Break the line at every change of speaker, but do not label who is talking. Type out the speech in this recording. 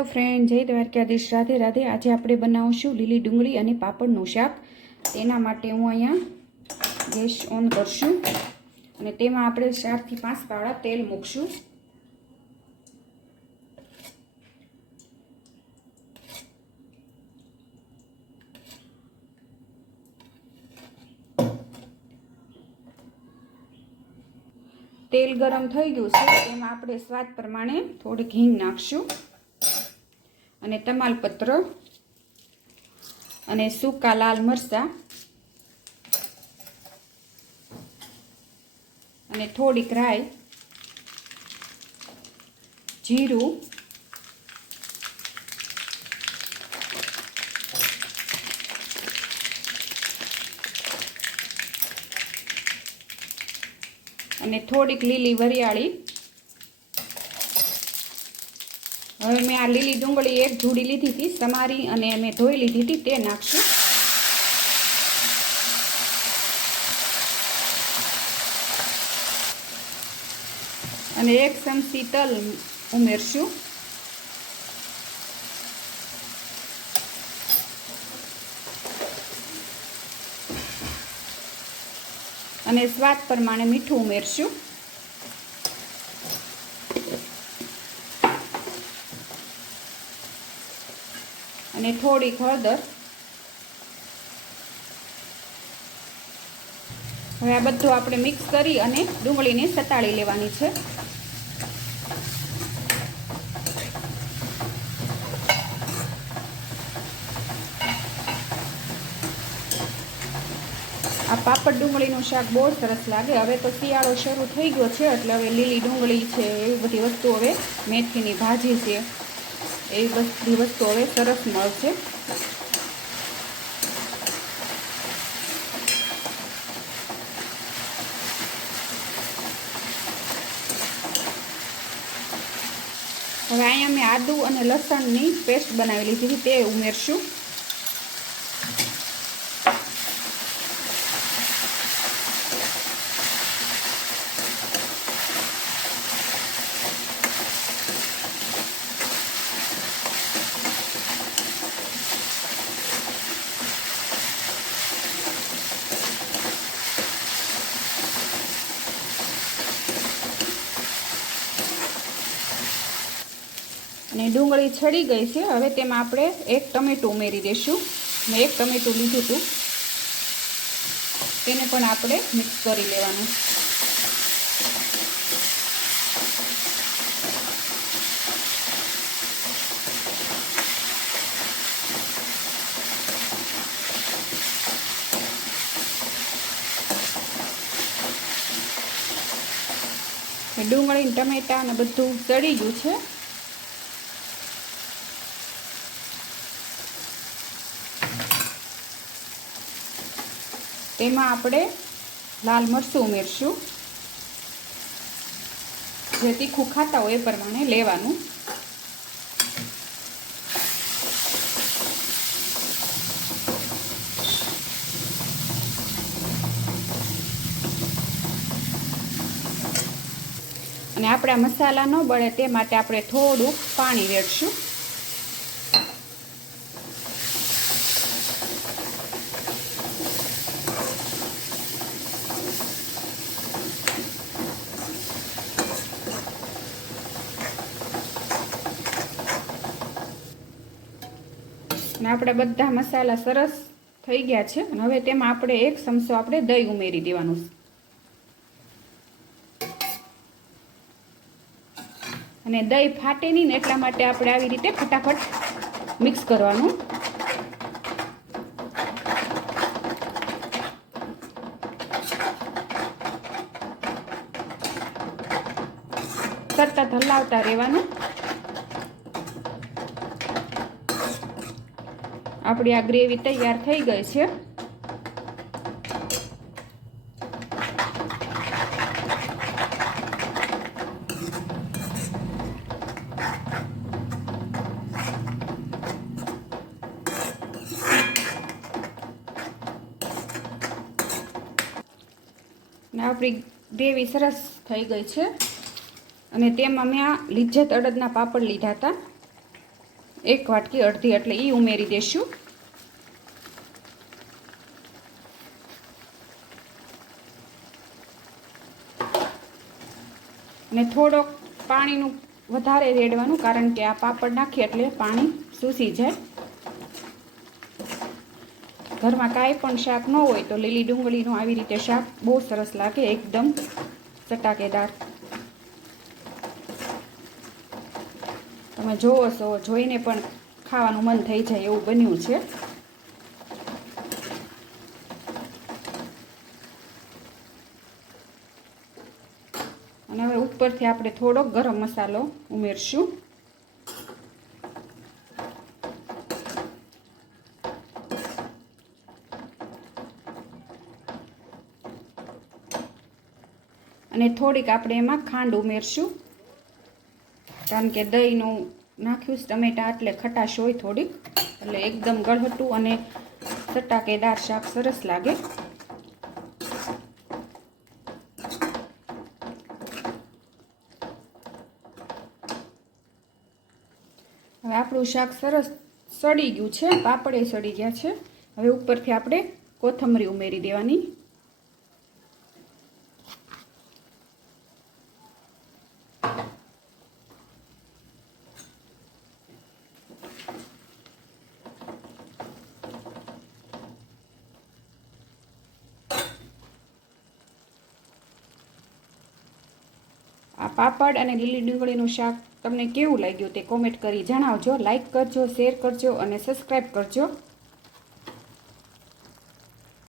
Hello friend, જય દ્વારકાધીશ. રાધે રાધે. આજે આપણે બનાવશું લીલી ડુંગળી અને પાપડનું શાક. તેના માટે હું અહીંયા ગેસ ઓન કરશું અને તેમાં આપણે ચારથી પાંચ પાવડા તેલ મૂકશું. તેલ ગરમ થઈ ગયું છે. તેમાં આપણે સ્વાદ પ્રમાણે થોડીક હિંગ નાખશું. અને તમાલપત્ર અને સૂકા લાલ મરચાં અને થોડીક રાઈ જીરું અને થોડીક લીલી વરિયાળી હવે મેં આ લીલી ડુંગળી એક જોડી લીધી હતી, સમારી અને મેં ધોઈ લીધી હતી, તે નાખશું. અને એક ચમચી તલ ઉમેરશું. અને સ્વાદ પ્રમાણે મીઠું ઉમેરશું. અને થોડીક હળદર. હવે આ બધું આપણે મિક્સ કરી અને ડુંગળીને સતાળી લેવાની છે. આ પાપડ ડુંગળીનું શાક બહુ સરસ લાગે. હવે તો શિયાળો શરૂ થઈ ગયો છે, એટલે હવે લીલી ડુંગળી છે, એવી બધી વસ્તુ હવે મેથીની ભાજી છે. એવી બધી વસ્તુ હવે સરસ મળશે. હવે અહીંયા મેં આદુ અને લસણની પેસ્ટ બનાવી લીધી તે ઉમેરશું. અને ડુંગળી છડી ગઈ છે. હવે તેમાં આપણે એક ટમેટું ઉમેરી દઈશું. મેં એક ટમેટું લીધું હતું. તેને પણ આપણે મિક્સ કરી લેવાનું. ડુંગળી ટમેટા ને બધું ચડી ગયું છે. તેમાં આપણે લાલ મરચું ઉમેરશું. જે તીખું ખાતા હોય એ પ્રમાણે લેવાનું. અને આપણા મસાલા ન બળે તે માટે આપણે થોડુંક પાણી રેડશું. અને આપણા બધા મસાલા સરસ થઈ ગયા છે. અને હવે તેમાં આપણે એક ચમચો આપણે દહીં ઉમેરી દેવાનું અને દહીં ફાટે નહીં ને એટલા માટે આપણે આવી રીતે ફટાફટ મિક્સ કરવાનું. સતત હલાવતા રહેવાનું. આપણી આ ગ્રેવી તૈયાર થઈ ગઈ છે. ને આપણી ગ્રેવી સરસ થઈ ગઈ છે. અને તેમાં મેં આ લિજ્જત અડદના પાપડ લીધા હતા. એક વાટકી અડધી એટલે એ ઉમેરી દેશું. અને થોડોક પાણીનું વધારે રેડવાનું, કારણ કે આ પાપડ નાખીએ એટલે પાણી સૂસી જાય. ઘરમાં કાંઈ પણ શાક ન હોય તો લીલી ડુંગળીનું આવી રીતે શાક બહુ સરસ લાગે, એકદમ ચટાકેદાર. તમે જોવો છો, જોઈને પણ ખાવાનું મન થઈ જાય એવું બન્યું છે. અને હવે ઉપરથી આપણે થોડોક ગરમ મસાલો ઉમેરશું. અને થોડીક આપણે એમાં ખાંડ ઉમેરશું. કારણ કે દહીંનું નાખ્યું ટમેટા એટલે ખટાશ હોય થોડીક, એટલે એકદમ ગળહટું અને ચટાકેદાર શાક સરસ લાગે. હવે આપણું શાક સરસ સડી ગયું છે, પાપડે સડી ગયા છે. હવે ઉપરથી આપણે કોથમરી ઉમેરી દેવાની. આ પાપડ અને લીલી ડુંગળીનું શાક તમને કેવું લાગ્યું તે કોમેન્ટ કરી જણાવજો લાઈક કરજો શેર કરજો અને સબસ્ક્રાઈબ કરજો.